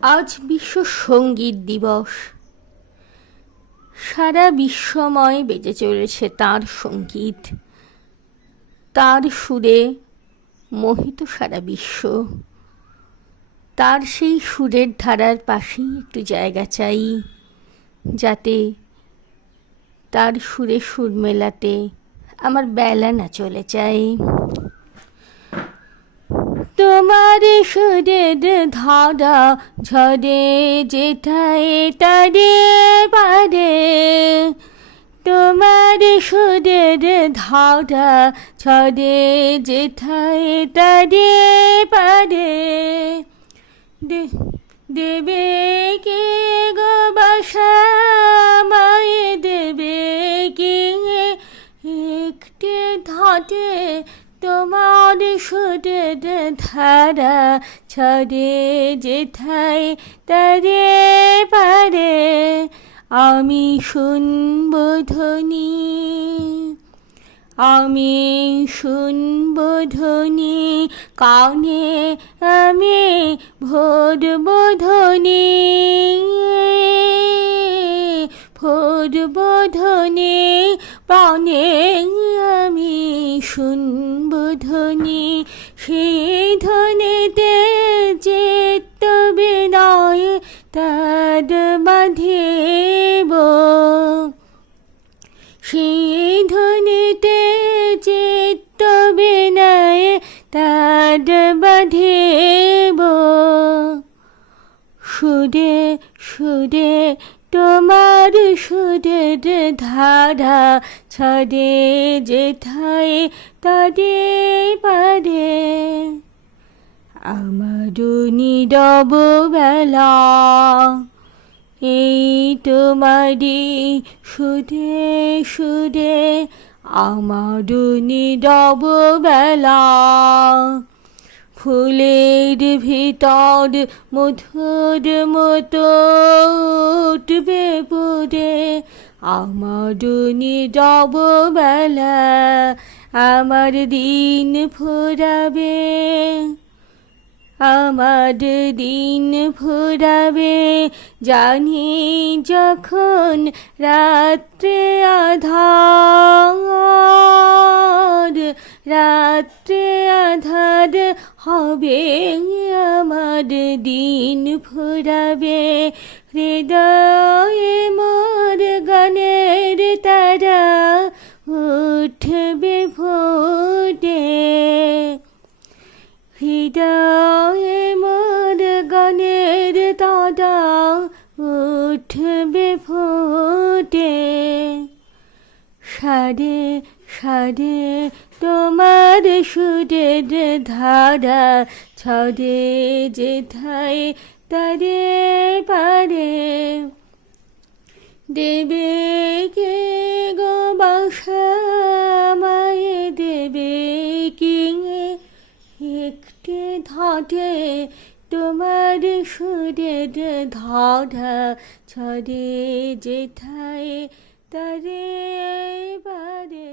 আজ বিশ্ব সঙ্গীত দিবস। সারা বিশ্বময় বেজে চলেছে তার সঙ্গীত, তার সুরে মোহিত সারা বিশ্ব। তার সেই সুরের ধারার পাশেই একটু জায়গা চাই, যাতে তার সুরে সুর মেলাতে আমার বেলা না চলে যায়। তোমার সুরের ধারা ঝরে যেথায় তারে পারে, তোমার সুরের ধারা ঝরে যেথায় তারে পারে। দেবে কে গো বাসা মায়ে, দেবে কে একটি ধাটে তোমার সুরের ধারা ছড়ে যেথায় তারে পারে। আমি শুনব ধ্বনি, আমি শুনব ধ্বনি কানে, আমি ভরব ধ্বনি, ভরব ধ্বনি পানে। আমি শুনব ধ্বনি, সেই ধ্বনিতে চিত্ত বিনয় তার বাঁধিব, সেই ধ্বনিতে চিত্ত বিনয় তার বাঁধিব। সুরে সুরে তোমার সুরের ধারা ছড়ে যেথায় তারে পারে। আমার নীরব বেলা এই তোমারই সুরে সুরে, আমার নীরব বেলা ফুলের ভিতর মধুর মতো উঠবে পড়ে। আমার নীরব বেলা আমার দিন ফুরাবে, আমার দিন ফুরাবে জানি যখন রাত্রে আধার, রাত্রে আধার হবে আমার দিন ফুরাবে। হৃদয়ে মোর গানের তারা উঠবে ফুটে, হৃদয়ে মোর গানের তারা উঠবে ফুটে। সারে সারে তোমার সুরের ধারা ছড়ে যেথায় তারে পারে। দেবে কে গো বাসা মায়ে, দেবে কি একটি ধাটে তোমার সুরের ধারা ছড়ে যেথায় তারে পারে।